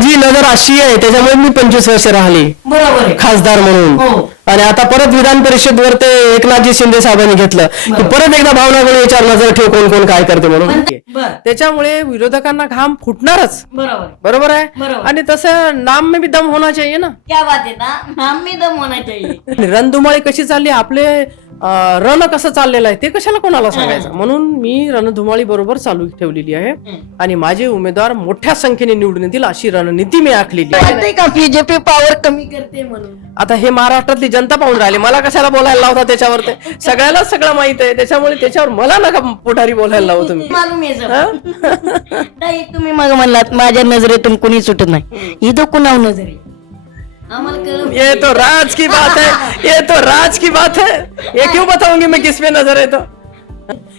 माझी नजर अशी आहे त्याच्यामुळे मी पंचवीस वर्ष राहिली. बरोबर आहे. खासदार म्हणून. हो. आणि आता परत विधान परिषद वर ते एकनाथजी शिंदे साहेबांनी घेतलं. की बरोबर. परत एकदा भावनाकडे याच्यावर नजर ठेव कोण कोण काय करते म्हणून. बरं. त्याच्यामुळे विरोधकांना घाम फुटणारच. बरोबर. आहे. बरोबर आहे? बरोबर. आणि तसं नाम में भी दम होना चाहिए ना. क्या बात है ना? नाम में दम होना चाहिए. आणि रणधुमाळी कशी चालली? आपले रण कसं चाललेलं आहे ते कशाला कोणाला सांगायचं? म्हणून मी रणधुमाळी बरोबर चालू ठेवलेली आहे. आणि माझे उमेदवार मोठ्या संख्येने निवडून येतील अशी रणनीती मी आखलेली आहे. का बीजेपी पॉवर कमी करते म्हणून? आता हे महाराष्ट्रातली जनता पाहून राहिली. मला कशाला बोलायला लावता त्याच्यावर ते? सगळ्यालाच सगळं माहीत आहे. त्याच्यामुळे त्याच्यावर मला नका पुढारी बोलायला लावू तुम्ही. मालूम आहे सब. ताई, तुम्ही मग म्हणलात माझ्या नजरेतून कुणी सुटत नाही. इथं कुणाव नजर. ये तो राज की बात है ये तो राज की बात है। ये क्यों बताऊंगी मैं किस पे नजर है तो?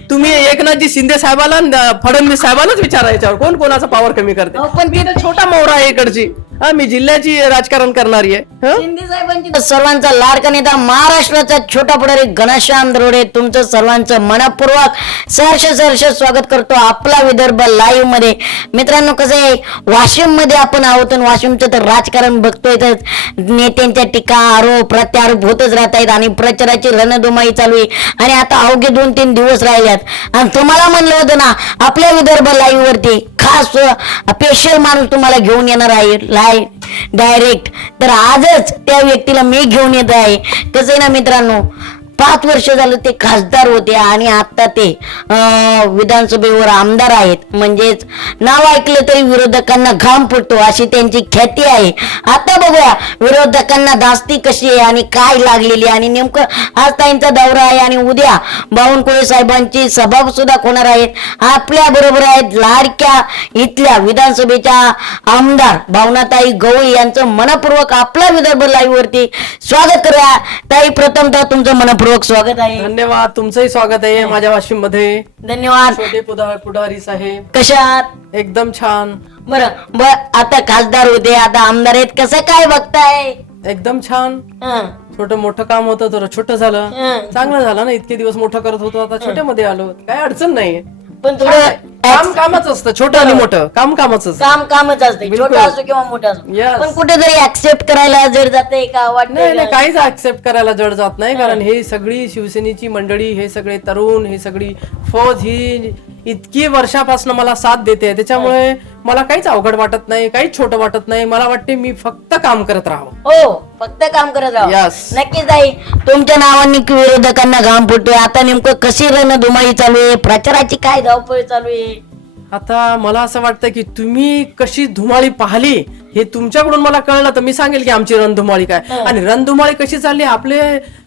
तुम्ही एकनाथजी शिंदे साहेबाला न फडणवीस साहेबालाच विचारायच्यावर कोण कोणाचा पॉवर कमी करते? पण छोटा मोहरा आहे इकडची. हा मी जिल्ह्याची राजकारण करणारी आहे. हं? शिंदे साहेबांची सर्वांचा लाडका नेता महाराष्ट्राचा छोटा पुढारी घनश्याम दरोडे तुमचं सर्वांचं मनपूर्वक सहर्ष सहर्ष स्वागत करतो आपला विदर्भ लाईव्हमध्ये. मित्रांनो कसं आहे? वाशिममध्ये आपण आहोत आणि वाशिमचं तर राजकारण बघतोय तर नेत्यांच्या टीका आरोप प्रत्यारोप होतच राहत आहेत आणि प्रचाराची रणधुमाई चालू आहे. आणि आता अवघे दोन तीन दिवस राहिल्यात. आणि तुम्हाला म्हणलं होतं ना आपल्या विदर्भ लाईव्ह वरती खास स्पेशल माणूस तुम्हाला घेऊन येणार आहे. लाईव्ह डायरेक्ट तर आजच त्या व्यक्तीला मी घेऊन येत आहे. कसं आहे ना मित्रांनो पाच वर्ष झालं ते खासदार होते आणि आता ते विधानसभेवर आमदार आहेत. म्हणजेच नाव ऐकलं तरी विरोधकांना घाम फुटतो अशी त्यांची ख्याती आहे. आता बघूया विरोधकांना दास्ती कशी आहे आणि काय लागलेली आणि नेमकं आज ताईंचा दौरा आहे आणि उद्या बावनकुळे साहेबांची सभा सुद्धा होणार आहेत आपल्या बरोबर आहेत लाडक्या इथल्या विधानसभेच्या आमदार भावनाताई गवळी यांचं मनपूर्वक आपला विदर्भ लाईव्ह वरती स्वागत करूया. ताई प्रथमतः तुमचं मनपूर्वक स्वागत आहे. धन्यवाद तुमचंही स्वागत आहे माझ्या वाशिममध्ये धन्यवाद. छोटे साहेब. कशात एकदम छान. बरं बर आता खासदार होते आता आमदार आहेत कसं काय बघताय? एकदम छान. हं. छोटं मोठं काम होतं तर छोटं झालं. हं. चांगलं झालं ना इतके दिवस मोठं करत होतो आता छोट्यामध्ये आलो. काय अडचण नाही पण थोडं काम कामच असतं छोटं आणि मोठं. काम कामच असतं. काम कामच असते. बिलकुल. छोटा असो किंवा मोठा असो. Yes. पण कुठेतरी ऍक्सेप्ट करायला जर जाते का? नाही वाटत नाही काहीच ऍक्सेप्ट करायला जड जात नाही. कारण हे सगळी शिवसेनेची मंडळी हे सगळे तरुण हे सगळी फौज ही इतकी वर्षापासून मला साथ देते. त्याच्यामुळे मला काहीच अवघड वाटत नाही काहीच छोटं वाटत नाही. मला वाटते मी फक्त काम करत राहावं. हो फक्त काम करत राहा Yes. नक्कीच आहे तुमच्या नावाने की विरोधकांना घाम फुटतोय. आता नेमकं कशी रणधुमाई चालू आहे? प्रचाराची काय धावपळ चालू आहे. आता मला असं वाटतं की तुम्ही कशी धुमाळी पाहिली हे तुमच्याकडून मला कळलं तर मी सांगेल की आमची रणधुमाळी काय. आणि रणधुमाळी कशी चालली आपले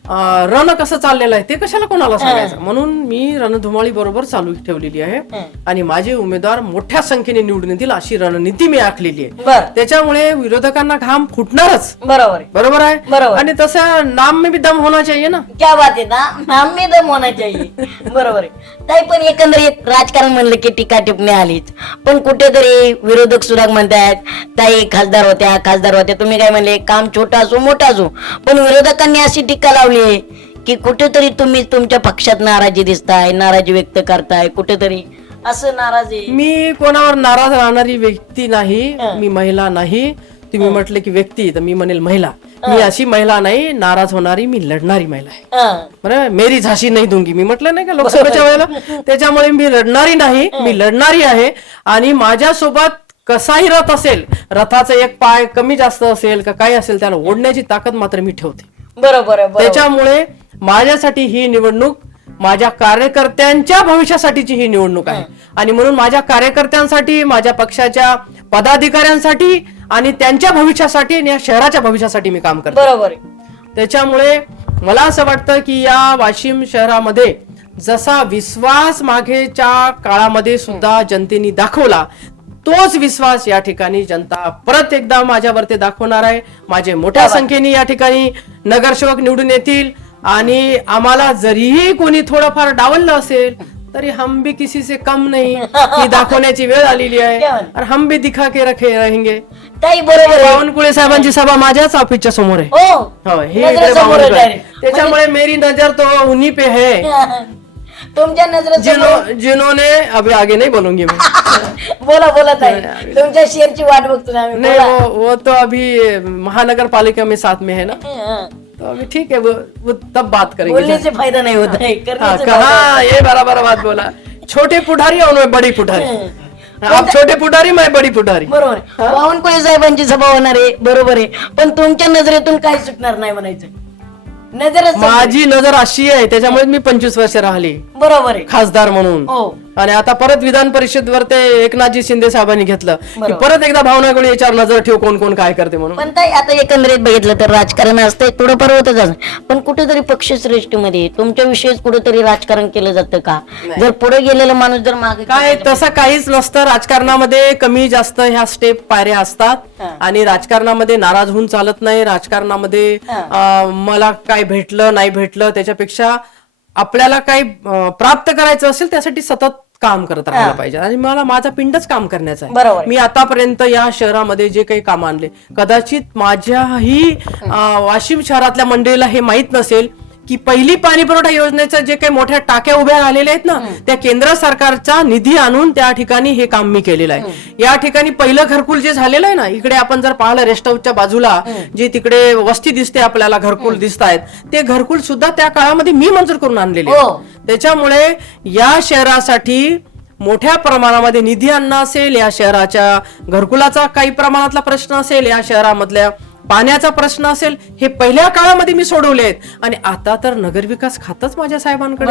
रण कसं चाललेलं आहे ते कशाला कोणाला सांगायचं? म्हणून मी रणधुमाळी बरोबर चालू ठेवलेली आहे. आणि माझे उमेदवार मोठ्या संख्येने निवडून येतील अशी रणनीती मी आखलेली आहे. बर. त्याच्यामुळे विरोधकांना घाम फुटणारच. बरोबर आहे. बरोबर आहे? बरोबर. आणि तसं नाम में भी दम होना चाहिए ना? क्या बात आहे ना? नाम में दम होना चाहिए बरोबर आहे. ताई पण एकंदरीत राजकारण म्हणलं की टीका टिप्पणी आलीच. पण कुठेतरी विरोधक सुद्धा म्हणतायत ताई खासदार होत्या खासदार होत्या. तुम्ही काय म्हणले काम छोटा असो मोठा असो. पण विरोधकांनी अशी टीका लावली आहे की कुठेतरी तुम्ही तुमच्या पक्षात नाराजी दिसताय नाराजी व्यक्त करताय कुठेतरी असं नाराज मी कोणावर नाराज राहणारी व्यक्ती नाही मी महिला नाही. तुम्ही म्हटले की व्यक्ती तर मी म्हणेल महिला. मी अशी महिला नाही नाराज होणारी मी लढणारी महिला आहे. मेरी झाशी नाही दूंगी. मी म्हटलं नाही का लोकसभेच्या वेळेला? त्याच्यामुळे मी लढणारी नाही मी लढणारी आहे. आणि माझ्यासोबत कसाही रथ असेल रथाचा एक पाय कमी जास्त असेल का काही असेल त्याला ओढण्याची ताकद मात्र मी ठेवते. बरोबर आहे बरोबर. त्याच्यामुळे माझ्यासाठी ही निवडणूक माझ्या कार्यकर्त्यांच्या भविष्यासाठीची ही निवडणूक आहे. आणि म्हणून माझ्या कार्यकर्त्यांसाठी माझ्या पक्षाच्या पदाधिकाऱ्यांसाठी आणि त्यांच्या भविष्यासाठी आणि या शहराच्या भविष्यासाठी मी काम करतो बरोबर आहे. त्याच्यामुळे मला असं वाटतं की या वाशिम शहरामध्ये जसा विश्वास मागेच्या काळामध्ये सुद्धा जनतेने दाखवला तोच विश्वास या ठिकाणी जनता परत एकदा माझ्यावरती दाखवणार आहे. माझे मोठ्या संख्येने या ठिकाणी नगरसेवक निवडून येतील आणि आम्हाला जरीही कोणी थोडंफार डावललं असेल तरी हम भी किसी से कम नाही. ही दाखवण्याची वेळ आलेली आहे. आणि हम भी दिखा के रखे रहेंगे. बावनकुळे साहेबांची सभा माझ्याच ऑफिसच्या समोर आहे. हो. हो हे. त्याच्यामुळे मेरी नजर तो उन्हीं पे है. तुमच्या नजरेत जिनो जिन्होंने अभी आगे नहीं बोलूंगी मैं। बोला बोला ताई. तुमच्या शेअरची वाट बघतो आम्ही. नहीं बोला. वो वो तो अभी महानगर पालिका में साथ में है ना। हं. तो अभी ठीक है वो वो तब बात करेंगे बोलण्याचे फायदा नाही होत आहे हाँ करण्याचे कहा? ये बराबर बात बोला। छोटे पुढारी और मैं बड़ी पुढारी। आप छोटे पुढारी मैं बड़ी पुढारी। बरोबर. आहे. बावनकुळे साहेबांची सभा होणार आहे बरोबर आहे. पण तुमच्या नजरेतून काही सुटणार नाही म्हणायचं. नजरच माझी नजर अशी आहे त्याच्यामुळे मी पंचवीस वर्ष राहिली. बरोबर आहे. खासदार म्हणून. हो. आणि आता परत विधान परिषदवर ते एकनाथजी शिंदे साहेबांनी घेतलं. की. परत एकदा भावनागुडी याच्यावर नजर ठेव कोण कोण काय करते म्हणून. पण ताई आता एकंदरीत बघितलं तर राजकारण असतंय थोडंफार होतच असं. पण कुठेतरी पक्षश्रेष्ठीमध्ये तुमच्या विषयीच कुठेतरी राजकारण केलं जातं का? जर पुढे गेलेला माणूस जर मागे काय तसं काहीच नसतं. राजकारणामध्ये कमी जास्त ह्या स्टेप पायऱ्या असतात. आणि राजकारणामध्ये नाराज होऊन चालत नाही. राजकारणामध्ये मला काय भेटलं नाही भेटलं त्याच्यापेक्षा आपल्याला काही प्राप्त करायचं असेल त्यासाठी सतत काम करत राहायला पाहिजे. आणि मला माझा पिंडच काम करण्याचा आहे. मी आतापर्यंत या शहरामध्ये जे काही काम आणले कदाचित माझ्याही वाशिम शहरातल्या मंडळीला हे माहीत नसेल की पहिली पाणी पुरवठा योजनेच्या जे काही मोठ्या टाक्या उभ्या राहिलेल्या आहेत ना त्या केंद्र सरकारचा निधी आणून त्या ठिकाणी हे काम मी केलेलं आहे. या ठिकाणी पहिलं घरकुल जे झालेलं आहे ना इकडे आपण जर पाहिलं रेस्ट हाऊसच्या बाजूला जे तिकडे वस्ती दिसते आपल्याला घरकुल दिसत आहेत ते घरकुल सुद्धा त्या काळामध्ये मी मंजूर करून आणलेले. हो. त्याच्यामुळे या शहरासाठी मोठ्या प्रमाणामध्ये निधी आणणं असेल या शहराच्या घरकुलाचा काही प्रमाणातला प्रश्न असेल या शहरामधल्या पाण्याचा प्रश्न असेल हे पहिल्या काळामध्ये मी सोडवले आहेत. आणि आता तर नगरविकास खातच माझ्या साहेबांकडे.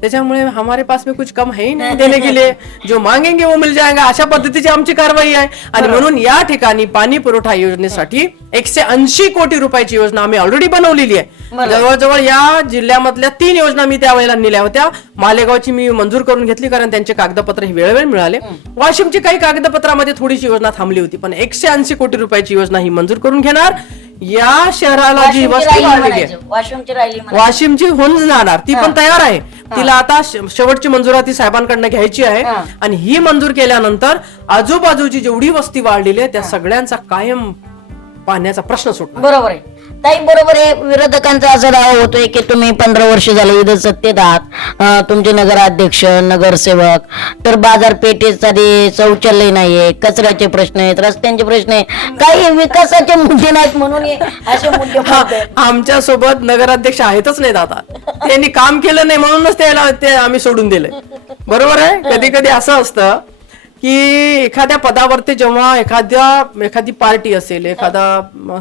त्याच्यामुळे हमारे पास में कुछ कम है ही नहीं देने के लिए. जो मांगेंगे वो मिल जाएगा. अशा पद्धतीची आमची कारवाई आहे. आणि म्हणून या ठिकाणी पाणी पुरवठा योजनेसाठी एकशे ऐंशी कोटी रुपयाची योजना आम्ही ऑलरेडी बनवलेली आहे. जवळजवळ या जिल्ह्यामधल्या तीन योजना मी त्यावेळेला नेल्या होत्या. मालेगावची मी मंजूर करून घेतली कारण त्यांचे कागदपत्र हे वेळोवेळ मिळाले. वाशिमची काही कागदपत्रामध्ये थोडीशी योजना थांबली होती पण एकशे ऐंशी कोटी रुपयाची योजना ही मंजूर करून घेणार. या शहराला जी वस्ती वाढलेली आहे. वाशिमची राहिली. वाशिमची होऊन जाणार. ती पण तयार आहे. तिला आता शेवटची मंजुराती साहेबांकडनं घ्यायची आहे. आणि ही मंजूर केल्यानंतर आजूबाजूची जेवढी वस्ती वाढलेली आहे त्या सगळ्यांचा कायम पाण्याचा प्रश्न सुटणार. बरोबर आहे. ताई बरोबर आहे. विरोधकांचा असा दावा होतोय की तुम्ही पंधरा वर्ष झाले इथं सत्तेत आहात तुमचे नगराध्यक्ष नगरसेवक तर बाजारपेठेत आधी शौचालय नाहीये कचऱ्याचे प्रश्न आहेत रस्त्यांचे प्रश्न आहे काही विकासाचे मुद्दे नाहीत म्हणून हे असे मुद्दे. आमच्यासोबत नगराध्यक्ष आहेतच नाहीत आता. त्यांनी काम केलं नाही म्हणूनच त्याला ते आम्ही सोडून दिले बरोबर आहे? कधी कधी असं असतं की एखाद्या पदावरती जेव्हा एखाद्या एखादी पार्टी असेल एखादा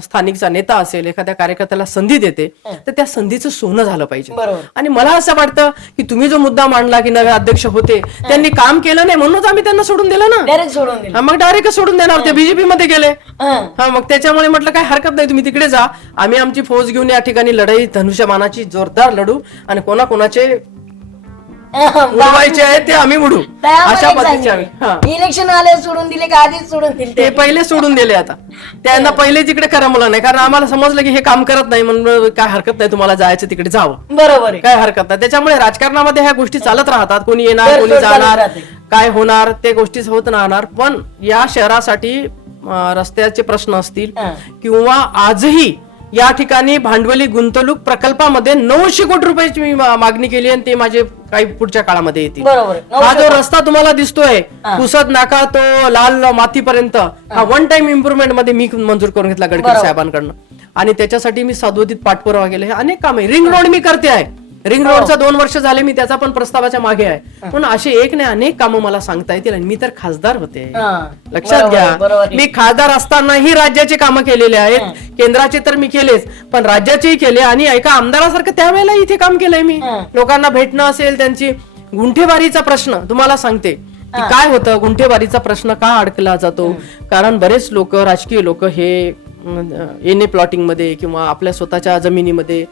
स्थानिकचा नेता असेल एखाद्या कार्यकर्त्याला संधी देते तर त्या संधीचं सोनं झालं पाहिजे. आणि मला असं वाटतं की तुम्ही जो मुद्दा मांडला की नवे अध्यक्ष होते त्यांनी काम केलं नाही म्हणूनच आम्ही त्यांना सोडून दिलं ना. डायरेक्ट सोडून दिलं. मग डायरेक्ट सोडून देणार ते बीजेपी मध्ये गेले. हं. हा मग त्याच्यामुळे म्हटलं काय हरकत नाही तुम्ही तिकडे जा. आम्ही आमची फौज घेऊन या ठिकाणी लढाई धनुष्यमानाची जोरदार लढू आणि कोणाकोणाचे उडवायचे आहे ते आम्ही उडू. अशा पद्धतीचे आम्ही. हा. इलेक्शन आले सोडून दिले का? आधीच सोडून दिले ते पहिले सोडून दिले आता. त्यांना पहिले तिकडे करमलं नाही कारण आम्हाला समजलं की हे काम करत नाही म्हणून काय हरकत नाही तुम्हाला जायचं तिकडे जावं. बरोबर आहे. काय हरकत नाही. त्याच्यामुळे राजकारणामध्ये ह्या गोष्टी चालत राहतात. कोणी येणार कोणी चालत जाणार राहते. काय होणार ते गोष्टी होत राहणार. पण या शहरासाठी अं, रस्त्याचे प्रश्न असतील हा. किंवा आजही या ठिकाणी भांडवली गुंतवणूक प्रकल्पामध्ये नऊशे कोटी रुपयाची मी मागणी केली आणि ते माझे काही पुढच्या काळामध्ये येतील. हा जो रस्ता तुम्हाला दिसतोय. पुसद नाका तो लाल मातीपर्यंत हा वन टाइम इम्प्रुव्हमेंटमध्ये मी मंजूर करून घेतला गडकरी. साहेबांकडनं. आणि त्याच्यासाठी मी सदोदित पाठपुरावा केला. हे अनेक काम आहे. रिंग रोड मी करते आहे. रिंग हो. रोडचा दोन वर्ष झाले मी त्याचा पण प्रस्तावाच्या मागे आहे. पण असे एक नाही अनेक कामं मला सांगता येतील आणि मी तर खासदार होते. हा. लक्षात घ्या. मी खासदार असतानाही राज्याचे कामं केलेले आहेत. केंद्राचे तर मी केलेच पण राज्याचेही केले आणि एका आमदारासारखं त्यावेळेला इथे काम केलंय मी. हं. लोकांना भेटणं असेल त्यांची गुंठेवारीचा प्रश्न तुम्हाला सांगते की काय होतं? गुंठेवारीचा प्रश्न का अडकला जातो? कारण बरेच लोक राजकीय लोक हे एन प्लॉटिंगमध्ये किंवा आपल्या स्वतःच्या जमिनीमध्ये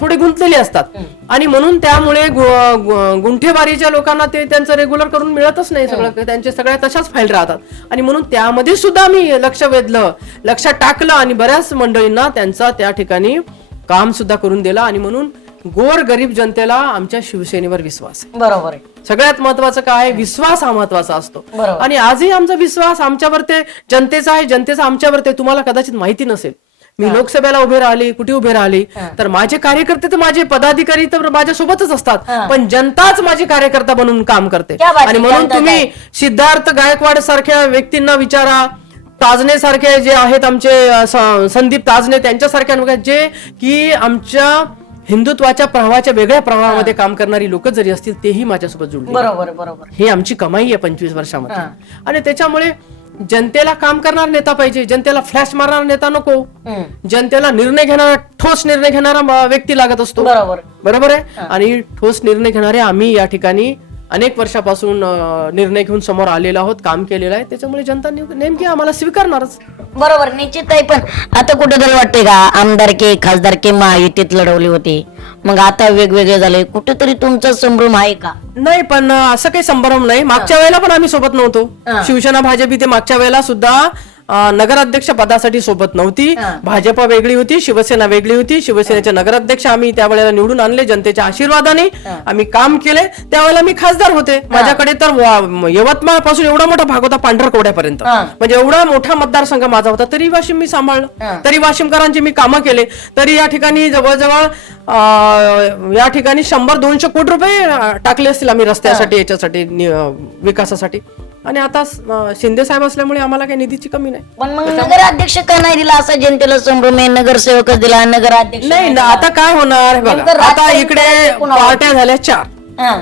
थोडे गुंतलेले असतात. आणि म्हणून त्यामुळे गु- गु- गुंठेवारीच्या लोकांना ते त्यांचं रेग्युलर करून मिळतच नाही. सगळं त्यांचे सगळ्या तशाच फाईल राहतात. आणि म्हणून त्यामध्ये सुद्धा मी लक्ष वेधलं लक्षात टाकलं आणि बऱ्याच मंडळींना त्यांचा त्या ठिकाणी काम सुद्धा करून दिलं. आणि म्हणून गोर गरीब जनतेला आमच्या शिवसेनेवर विश्वास आहे. बरोबर आहे. सगळ्यात महत्वाचं काय आहे? विश्वास हा महत्त्वाचा असतो. बरोबर. आणि आजही आमचा विश्वास आमच्यावर ते जनतेचा आहे जनतेचा आमच्यावर ते तुम्हाला कदाचित माहिती नसेल. मी लोकसभेला उभे राहिली कुठे उभे राहिली तर माझे कार्यकर्ते तर माझे पदाधिकारी तर माझ्या सोबतच असतात पण जनताच माझी कार्यकर्ता बनून काम करते. क्या बात आणि म्हणून जनता तुम्ही सिद्धार्थ गायकवाड सारख्या व्यक्तींना विचारा. ताजने सारखे जे आहेत आमचे अ, स- संदीप ताजने त्यांच्यासारख्या जे की आमच्या हिंदुत्वाच्या प्रवाहाच्या वेगळ्या प्रवाहामध्ये काम करणारी लोक जरी असतील तेही माझ्यासोबत जुळले बरोबर बरोबर. ही आमची कमाई आहे पंचवीस वर्षामध्ये. आणि त्याच्यामुळे जनतेला काम करणारा नेता पाहिजे जनतेला फ्लॅश मारणारा नेता नको. जनतेला निर्णय घेणारा ठोस निर्णय घेणारा व्यक्ती लागत असतो. बरोबर. बरोबर आहे? आणि ठोस निर्णय घेणारे आम्ही या ठिकाणी अनेक वर्षापासून निर्णय घेऊन समोर आलेलो आहोत काम केलेलं आहे. त्याच्यामुळे जनता नेम- नेमकी आम्हाला स्वीकारणारच. बरोबर निश्चित आहे. पण आता कुठेतरी वाटते का? आमदारके खासदारके महायुतीत लढवली होती. मग आता वेगवेगळे झाले. कुठेतरी तुमचा संभ्रम आहे का? नाही पण असं काही संभ्रम नाही. मागच्या वेळेला पण आम्ही सोबत नव्हतो. शिवसेना भाजप इथे मागच्या वेळेला सुद्धा नगराध्यक्ष पदासाठी सोबत नव्हती. भाजप वेगळी होती शिवसेना वेगळी होती. शिवसेनेचे नगराध्यक्ष आम्ही त्यावेळेला निवडून आणले जनतेच्या आशीर्वादाने आम्ही काम केले. त्यावेळेला मी खासदार होते. माझ्याकडे तर यवतमाळपासून एवढा मोठा भाग होता पांढरकवड्यापर्यंत म्हणजे एवढा मोठा मतदारसंघ माझा होता तरी वाशिम मी सांभाळलं. तरी वाशिमकरांची मी कामं केले. तरी या ठिकाणी जवळजवळ या ठिकाणी शंभर दोनशे कोटी रुपये टाकले असतील आम्ही रस्त्यासाठी याच्यासाठी विकासासाठी. आणि आता शिंदे साहेब असल्यामुळे आम्हाला काही निधीची कमी नाही. पण मग नगराध्यक्ष का नाही दिला असा जनतेला संभ्रम आहे? नगरसेवकच दिला नगराध्यक्ष नाही ना आता काय होणार बघा. आता इकडे? पार्ट्या झाल्या चार.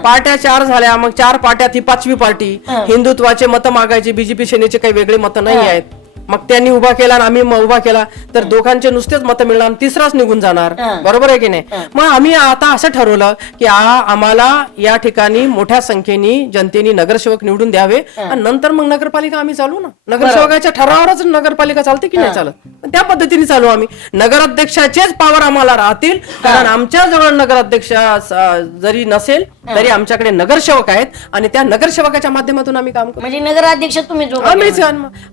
पार्ट्या चार झाल्या मग चार पार्ट्यात ही पाचवी पार्टी. हिंदुत्वाचे मतं मागायचे बीजेपी सेनेचे काही वेगळे मतं नाही आहेत. मग त्यांनी उभा केला आणि आम्ही उभा केला तर दोघांचे नुसतेच मतं मिळणार आणि तिसराच निघून जाणार. बरोबर आहे की नाही? मग आम्ही आता असं ठरवलं की आ- आम्हाला या ठिकाणी मोठ्या संख्येने जनतेने नगरसेवक निवडून द्यावे आणि नंतर मग नगरपालिका आम्ही चालू ना. नगरसेवकाच्या ठरावावरच नगरपालिका चालते की नाही चालत? त्या पद्धतीने चालू आम्ही. नगराध्यक्षाचेच पावर आम्हाला राहतील कारण आमच्या जवळ नगराध्यक्ष जरी नसेल तरी आमच्याकडे नगरसेवक आहेत आणि त्या नगरसेवकाच्या माध्यमातून आम्ही काम करतो म्हणजे नगराध्यक्ष तुम्ही आम्हीच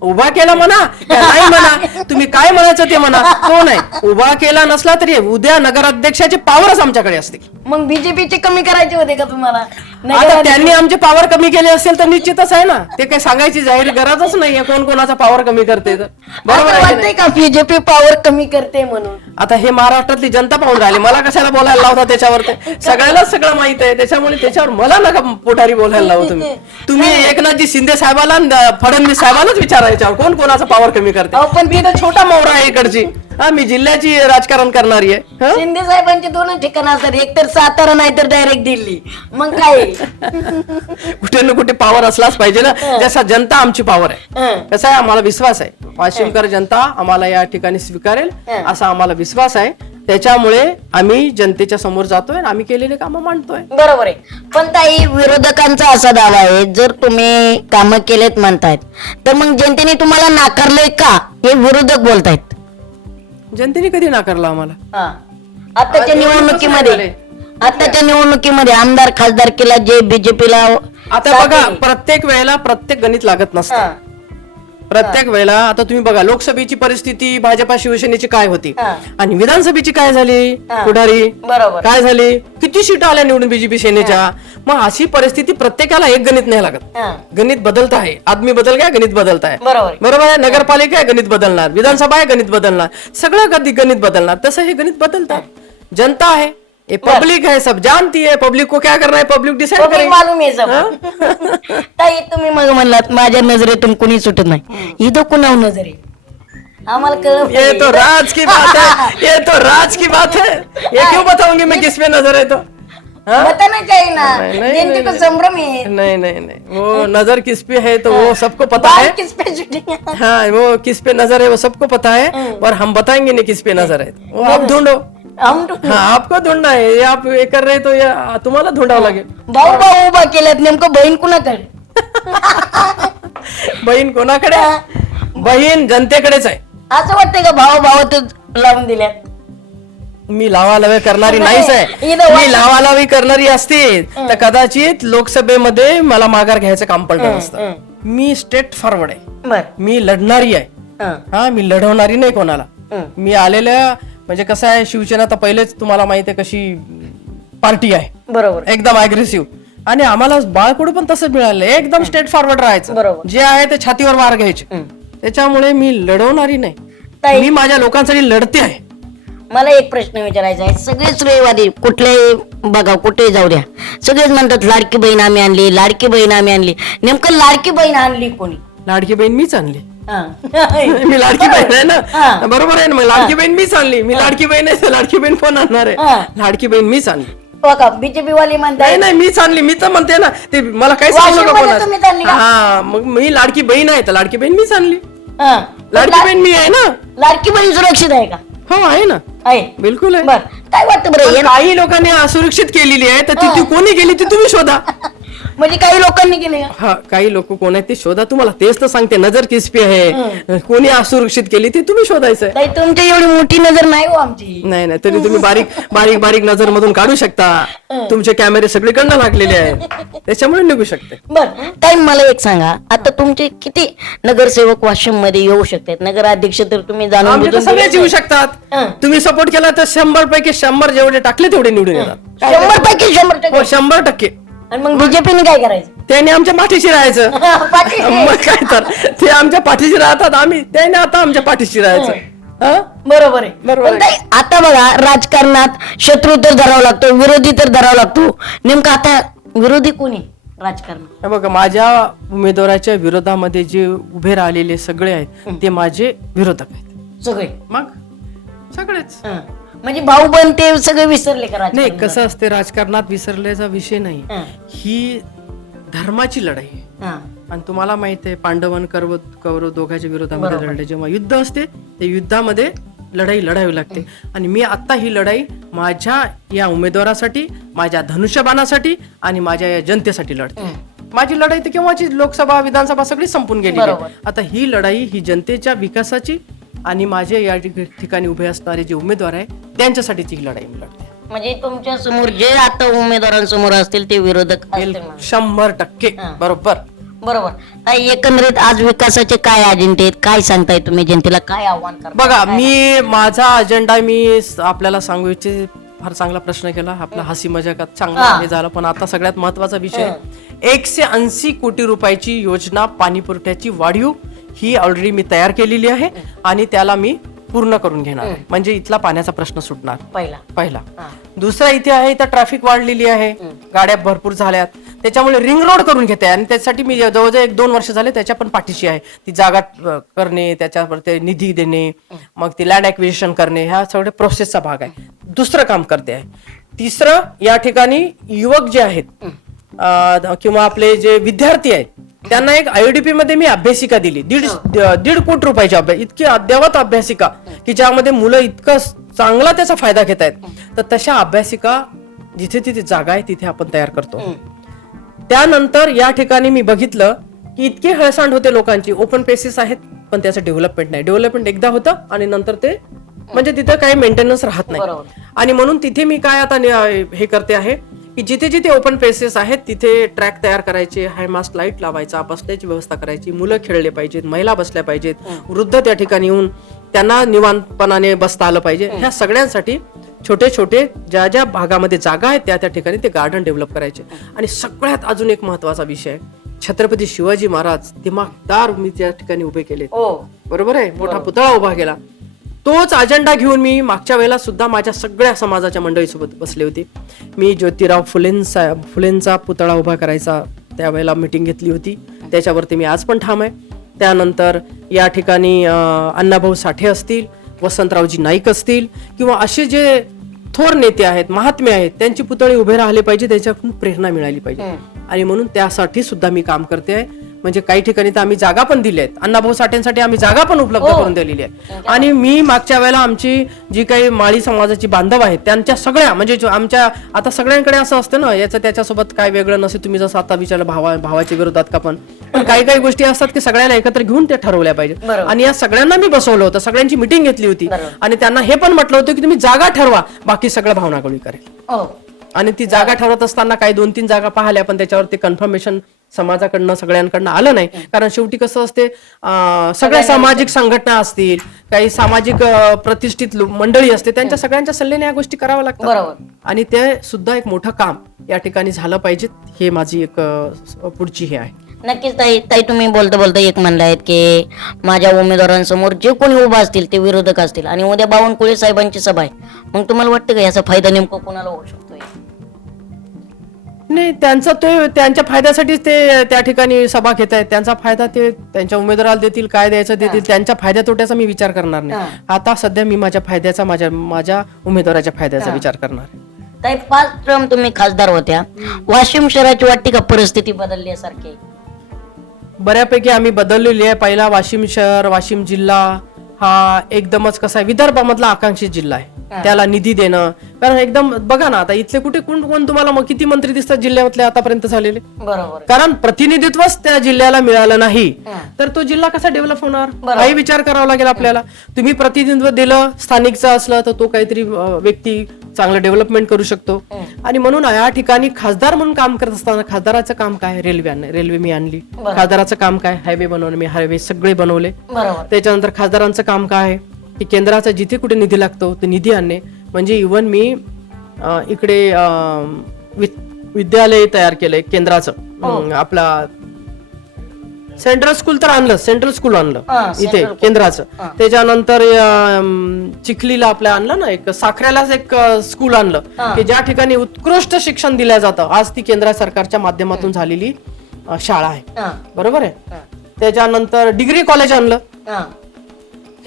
उभा केला म्हणा का नाही म्हणा. तुम्ही काय म्हणायचं ते म्हणा. तो नाही. उभा केला नसला तरी उद्या नगराध्यक्षाची पावरच आमच्याकडे असते. मग बीजेपीचे कमी करायचे होते का तुम्हाला? आता त्यांनी आमचे पावर कमी केले असेल तर निश्चितच आहे ना. ते काही सांगायची जाहीर गरजच नाहीये कोण कोणाचा पावर कमी करते तर. बरोबर आहे की नाही? वाटतंय का बीजेपी पॉवर कमी करते म्हणून? आता हे महाराष्ट्रातली जनता पाहून राहिली. मला कशाला बोलायला लावता त्याच्यावर ते? सगळ्यालाच सगळं माहीत आहे. त्याच्यामुळे त्याच्यावर मला नका पोटारी बोलायला लावू तुम्ही. तुम्ही एकनाथजी शिंदे साहेबाला आणि फडणवीस साहेबांनाच विचारायच्यावर कोण कोणाचा पावर कमी करते? अहो, पण मी तर छोटा मोहरा आहे इकडची. हा मी जिल्ह्याची राजकारण करणारी आहे. हं? शिंदे साहेबांचे दोन ठिकाण असतात. एक तर सातारा नाही तर डायरेक्ट दिल्ली. मग काय? कुठे ना कुठे पावर असलाच पाहिजे ना. जसा जनता आमची पावर आहे. कसा आहे आम्हाला विश्वास आहे. वाशिमकर जनता आम्हाला या ठिकाणी स्वीकारेल असा आम्हाला विश्वास आहे. त्याच्यामुळे आम्ही जनतेच्या समोर जातोय आणि आम्ही केलेले कामं मांडतोय. बरोबर आहे. पण ताई विरोधकांचा असा दावा आहे जर तुम्ही कामं केलेत म्हणतायत तर मग जनतेने तुम्हाला नाकारलंय का? हे विरोधक बोलतायत. जनतेने कधी नाकारला आम्हाला? आताच्या निवडणुकीमध्ये. आताच्या निवडणुकीमध्ये आमदार खासदार केला जे बीजेपीला आता बघा प्रत्येक वेळेला प्रत्येक गणित लागत नसतं. प्रत्येक वेळेला आता तुम्ही बघा लोकसभेची परिस्थिती भाजपा शिवसेनेची काय होती. आणि विधानसभेची काय झाली? पुढारी? काय झाली? किती सीट आल्या निवडून बीजेपी सेनेच्या? मग अशी परिस्थिती प्रत्येकाला एक गणित नाही लागत. गणित बदलत आहे. आदमी बदल काय? गणित बदलत आहे. बरोबर. आहे. नगरपालिका आहे गणित बदलणार. विधानसभा आहे गणित बदलणार. सगळं गणित बदलणार. तसं हे गणित बदलतात. जनता आहे. ये पब्लिक है सब जानती है पब्लिक को क्या करना है पब्लिक डिसाइड पब्लिक करेगी। मालूम आहे सब। ताई तुम्ही मग म्हणलात माझ्या नजरेतून कुणी सुटत नाही. इथं कुणावर नज़र आहे? आम्हाला कळलं ये तो राज की बात है ये तो राज की बात है। ये क्यों बताऊँगी मैं किस पे नज़र है तो? हाँ? बताना चाहिए ना। नहीं, नहीं, को संभ्रम है। नहीं नहीं नहीं। वो नज़र किस पे है तो वो सबको पता है। किस पे है? हाँ वो किस पे नज़र है वो सबको पता है और हम बताएँगे नहीं किस पे नज़र है। वो आप ढूंढो। हम तो- हाँ आपको ढूंढना है ये आप ये कर रहे तो ये तुम्हाला ढूंढावं लागेल. भाऊ भाऊ उभा केल्यात नेमकं बहीण कुणाकडे? बहीण कोणाकडे बहीण जनतेकडेच आहे. असं वाटतंय का भाऊ भावातच लावून दिल्यात? मी लावालावी करणारी नाहीच आहे. इथं मी लावालावी करणारी असते. तर कदाचित लोकसभेमध्ये मला माघार घ्यायचं काम पडलं नसतं. मी स्टेट फॉरवर्ड आहे. बर. मी लढणारी आहे. हा. मी लढवणारी नाही कोणाला. मी आलेल्या म्हणजे कसं आहे शिवसेना तर पहिलेच तुम्हाला माहिती आहे कशी पार्टी आहे. बरोबर. एकदम अग्रेसिव्ह आणि आम्हाला बाळकडू पण तसंच मिळालं. एकदम स्टेट फॉरवर्ड राहायचं. बरोबर. जे आहे ते छातीवर वार घ्यायचे. त्याच्यामुळे मी लढवणारी नाही. मी माझ्या लोकांसाठी लढते आहे. मला एक प्रश्न विचारायचा आहे. सगळेच रविवारी कुठल्याही बघा कुठेही जाऊ द्या. सगळेच म्हणतात लाडकी बहीण आम्ही आणली लाडकी बहीण आम्ही आणली. नेमकं लाडकी बहीण आणली कोणी? लाडकी बहीण मीच आणली. मी लाडकी बहीण आहे. ना. बरोबर आहे ना मग लाडकी बहीण मीच आणली. मी लाडकी बहीण आहे लाडकी बहीण कोण आणणार. आहे? लाडकी बहीण मीच आणली. बीजेपी वाली म्हणताय. नाही मीच आणली. मी तर म्हणते ना ते मला काही सांगू? हा मग मी लाडकी बहीण आहे तर लाडकी बहीण मीच आणली. हा. लाडकी बहीण मी आहे ना. लाडकी बहीण सुरक्षित आहे का? हो आहे ना. आहे. बिलकुल आहे. बर काय वाटतं बरं? काही लोकांनी असुरक्षित केलेली आहे तर ती ती कोणी केली ती तुम्ही शोधा. म्हणजे काही लोकांनी केले? हा काही लोक कोण आहेत ते शोधा. तुम्हाला तेच तर सांगते नजर किसपी आहे. कोणी असुरक्षित केली ती तुम्ही शोधायचंय ताई तुमची एवढी मोठी नजर नाही हो आमची. नाही नाही तरी तुम्ही बारीक बारीक बारीक नजर मधून काढू शकता. तुमचे कॅमेरे सगळीकडनं लागलेले आहेत. त्याच्यामुळे निघू शकते. बर ताई मला एक सांगा. आता तुमचे किती नगरसेवक वाशिममध्ये येऊ शकतात? नगराध्यक्ष तर तुम्ही जाणून आमचे तर बुजून सगळेच येऊ शकतात. हं. तुम्ही सपोर्ट केला तर शंभर पैकी शंभर जेवढे टाकले तेवढे निवडून येतात. शंभर पैकी शंभर टक्के. हो शंभर टक्के. आणि मग बीजेपीने काय करायचं? त्याने आमच्या पाठीशी राहायचं. मग काय तर ते आमच्या पाठीशी राहतात आम्ही त्याने आता आमच्या पाठीशी राहायचं. हा? बरोबर आहे. बरोबर पण ताई, आता बघा राजकारणात शत्रू तर धरावा लागतो विरोधी तर धरावा लागतो. नेमकं आता विरोधी कोणी राजकारणात? हे बघा माझ्या उमेदवाराच्या विरोधामध्ये जे उभे राहिलेले सगळे आहेत ते माझे विरोधक आहेत. सगळे? मग? सगळेच. हं. म्हणजे भाऊ बन ते सगळे विसरले का नाही? कसं असते राजकारणात विसरल्याचा विषय नाही. हं. धर्माची लढाई आहे. हं. आणि तुम्हाला माहीत आहे पांडवन कौरव कौरव दोघांच्या विरोधामध्ये लढले जेव्हा युद्ध असते ते युद्धामध्ये लढाई लढावी लागते. आणि मी आता ही लढाई माझ्या या उमेदवारासाठी माझ्या धनुष्यबाणासाठी आणि माझ्या या जनतेसाठी लढते. माझी लढाई तर केव्हाची? लोकसभा विधानसभा सगळी संपून गेली. आता ही लढाई ही जनतेच्या विकासाची आणि माझे या ठिक- ठिकाणी उभे असणारे जे उमेदवार आहे त्यांच्यासाठीची ही लढाई मी लढते. म्हणजे तुमच्यासमोर जे आता उमेदवारांसमोर असतील ते विरोधक असतील म्हणा. शंभर टक्के. बरोबर. बरोबर. ताई, एकंदरीत आज विकासाचे काय अजेंडे आहेत? काय सांगताय तुम्ही जनतेला? काय आव्हान करता बघा मी माझा अजेंडा मी स- आपल्याला सांगू इच्छिते फार चांगला प्रश्न केला. आपला हसी मजाकात चांगला हा. हे झालं पण आता सगळ्यात महत्त्वाचा विषय एकशे ऐंशी कोटी रुपयाची योजना पाणी पुरवठ्याची वाढीव ही ऑलरेडी मी तयार केलेली आहे आणि त्याला मी पूर्ण करून घेणार आहे. म्हणजे इथला पाण्याचा प्रश्न सुटणार. पहिला. पहिला. हा. दुसरा इथे आहे इथं ट्रॅफिक वाढलेली आहे. गाड्या भरपूर झाल्यात. त्याच्यामुळे रिंग रोड करून घेते. आणि त्यासाठी मी जवळजवळ एक दोन वर्ष झाले त्याच्या पण पाठीशी आहे. ती जागा अ, करणे त्याच्यावर ते निधी देणे मग ती लँड ऍक्विजिशन करणे ह्या सगळ्या प्रोसेसचा भाग आहे. दुसरं काम करते आहे. तिसरं या ठिकाणी युवक जे आहेत अ, किंवा आपले जे विद्यार्थी आहेत त्यांना एक आयडीपी मध्ये मी अभ्यासिका दिली. दीड दीड कोटी रुपयाची अभ्यास इतकी अद्ययावत अभ्यासिका की ज्यामध्ये मुलं इतकं चांगला त्याचा फायदा घेत आहेत. तर तशा अभ्यासिका जिथे तिथे जागा आहे तिथे आपण तयार करतो. त्यानंतर या ठिकाणी मी बघितलं की इतके हळसांड होते लोकांची. ओपन पेसेस आहेत पण त्याचं डेव्हलपमेंट नाही. डेव्हलपमेंट एकदा होतं आणि नंतर ते म्हणजे तिथं काही मेंटेनन्स राहत नाही. आणि म्हणून तिथे मी काय आता हे करते आहे की जिथे जिथे ओपन प्लेसेस आहेत तिथे ट्रॅक तयार करायचे हायमास्ट लाइट लावायचा बसण्याची व्यवस्था करायची मुलं खेळले पाहिजेत महिला बसल्या पाहिजेत वृद्ध त्या ठिकाणी येऊन त्यांना निवांतपणाने बसता आलं पाहिजे. ह्या सगळ्यांसाठी छोटे छोटे ज्या ज्या भागामध्ये जागा आहेत त्या त्या ठिकाणी ते गार्डन डेव्हलप करायचे. आणि सगळ्यात अजून एक महत्त्वाचा विषय छत्रपती शिवाजी महाराज दिमागदार मी त्या ठिकाणी उभे केले हो. बरोबर आहे? मोठा पुतळा उभा केला. तोच अजेंडा घेऊन मी मागच्या वेळेला सुद्धा माझ्या सगळ्या समाजाच्या मंडळीसोबत बसले होते. मी ज्योतिराव फुलेंचा फुलेंचा पुतळा उभा करायचा त्यावेळेला मिटिंग घेतली होती. त्याच्यावरती मी आज पण ठाम आहे. त्यानंतर या ठिकाणी अण्णाभाऊ साठे असतील वसंतरावजी नाईक असतील किंवा असे जे थोर नेते आहेत महात्मे आहेत त्यांची पुतळे उभे राहिले पाहिजे त्याच्याकडून प्रेरणा मिळाली पाहिजे. आणि म्हणून त्यासाठी सुद्धा मी काम करते आहे. म्हणजे काही ठिकाणी तर आम्ही जागा पण दिल्या आहेत. अण्णाभाऊ साठेंसाठी आम्ही जागा पण उपलब्ध करून दिलेली आहे. आणि मी मागच्या वेळेला आमची जी काही माळी समाजाची बांधव आहेत त्यांच्या सगळ्या म्हणजे आमच्या आता सगळ्यांकडे असं असतं ना याचं त्याच्यासोबत काय वेगळं नसे तुम्ही जसं आता विचारलं भावा भावाच्या विरोधात का पण. पण काही काही गोष्टी असतात की सगळ्याला एकत्र घेऊन ते ठरवल्या बरोबर. आणि या सगळ्यांना मी बसवलं होतं सगळ्यांची मिटिंग घेतली होती. आणि त्यांना हे पण म्हटलं होतं की तुम्ही जागा ठरवा बाकी सगळं भावनागोळी करेल. हो. आणि ती जागा ठरवत असताना काही दोन तीन जागा पाहिल्या पण त्याच्यावर ते कन्फर्मेशन समाजाकडनं सगळ्यांकडनं आलं नाही. कारण शेवटी कसं असते सगळ्या सामाजिक संघटना असतील काही सामाजिक प्रतिष्ठित मंडळी असते त्यांच्या सगळ्यांच्या सल्ल्याने या गोष्टी कराव्या लागतात. बरोबर. आणि ते सुद्धा एक मोठं काम या ठिकाणी झालं पाहिजे. हे माझी एक पुढची हे आहे. नक्कीच ताई ताई तुम्ही बोलता बोलता एक म्हणलं आहेत की माझ्या उमेदवारांसमोर जे कोणी उभा असतील ते विरोधक असतील आणि उद्या बावनकुळे साहेबांची सभा आहे. मग तुम्हाला वाटतं का याचा फायदा नेमका कोणाला होऊ शकतोय? नाही त्यांचा ते त्यांच्या फायद्यासाठीच ते त्या ठिकाणी सभा घेत आहेत. त्यांचा फायदा ते त्यांच्या उमेदवाराला देतील काय द्यायचं देतील त्यांच्या फायद्या तोट्याचा मी विचार करणार नाही. आता सध्या मी माझ्या फायद्याचा माझ्या माझ्या उमेदवाराच्या फायद्याचा विचार करणार आहे. ताई पाच टर्म तुम्ही खासदार होत्या. वाशिम शहराची वाटते का परिस्थिती बदलल्यासारखी बऱ्यापैकी आम्ही बदललेली आहे. पहिला वाशिम शहर वाशिम जिल्हा हा एकदमच कसा आहे विदर्भामधला आकांक्षित जिल्हा आहे. त्याला निधी देणं. कारण एकदम बघा ना आता इथले कुठे कोण कोण तुम्हाला मग किती मंत्री दिसतात जिल्ह्यातले आतापर्यंत झालेले? बरोबर. कारण प्रतिनिधित्वच त्या जिल्ह्याला मिळालं नाही. तर तो जिल्हा कसा डेव्हलप होणार? काही विचार करावा लागेल आपल्याला. तुम्ही प्रतिनिधित्व दिलं स्थानिकचं असलं तर तो काहीतरी व्यक्ती चांगलं डेव्हलपमेंट करू शकतो. आणि म्हणून या ठिकाणी खासदार म्हणून काम करत असताना खासदाराचं काम काय? रेल्वे रेल्वे मी आणली. खासदाराचं काम काय? हायवे बनवणं मी हायवे सगळे बनवले. त्याच्यानंतर खासदारांचं काम काय? आहे की केंद्राचा जिथे कुठे निधी लागतो तो निधी आणणे. म्हणजे इवन मी इकडे विद्यालय तयार केलंय केंद्राचं. अं, आपला सेंट्रल स्कूल तर आणलं सेंट्रल स्कूल आणलं इथे केंद्राचं. त्याच्यानंतर चिखलीला आपल्या आणलं ना एक साखऱ्यालाच एक स्कूल आणलं की ज्या ठिकाणी उत्कृष्ट शिक्षण दिलं जातं. आज ती केंद्र सरकारच्या माध्यमातून झालेली शाळा आहे. बरोबर आहे? त्याच्यानंतर डिग्री कॉलेज आणलं. हा.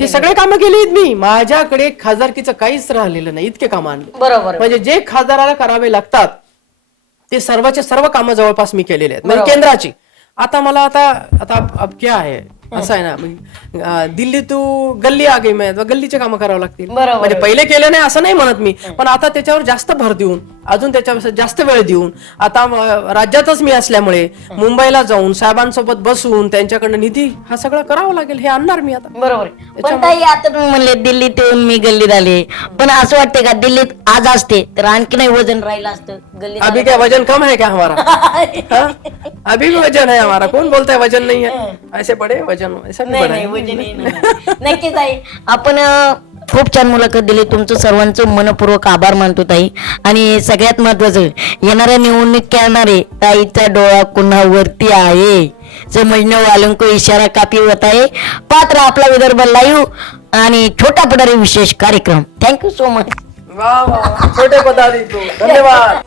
सगळे कामं केली मी. माझ्याकडे खासदारकीचं काहीच राहिलेलं नाही. इतके कामं आणले. बरोबर म्हणजे जे खासदाराला करावे लागतात ते सर्वचे सर्व कामं जवळपास मी केलेले आहेत. म्हणजे केंद्राची. आता मला आता आता अब- अब क्या आहे असं आहे ना दिल्ली तू गल्ली आ गई मैं गल्लीचे कामं करावं लागतील. म्हणजे पहिले केले नाही असं नाही म्हणत मी पण आता त्याच्यावर जास्त भर देऊन अजून त्याच्यावर जास्त वेळ देऊन आता राज्यातच मी असल्यामुळे मुंबईला जाऊन साहेबांसोबत बसून त्यांच्याकडनं निधी हा सगळं करावं लागेल हे आणणार मी आता. बरोबर आहे. पण ताई आता तुम्ही म्हणले दिल्लीत येऊन मी गल्लीत आले. पण असं वाटते का दिल्लीत आज असते तर आणखी नाही वजन राहिलं असतं गल्लीत अभी क्या वजन कम है क्या हमारा? हाँ? अभी भी वजन है हमारा. कौन बोलता है वजन नहीं है. ऐसे बड़े वजन ऐसा भी नाही बड़ा नाही वजन येईल ना. नक्कीच आहे आपण अं, खूप छान मुलाखत दिली. तुमचं सर्वांचं मनपूर्वक आभार मानतो ताई. आणि सगळ्यात महत्वाचं येणाऱ्या निवडणूक येणारे ताईचा डोळा कुन्हा वरती आहे. समजणं वालों को इशारा कापी होता है पात्र आपला विदर्भ लाईव्ह आणि छोटा पुढारी विशेष कार्यक्रम. थँक्यू सो मच छोटे पदाधिकारी धन्यवाद.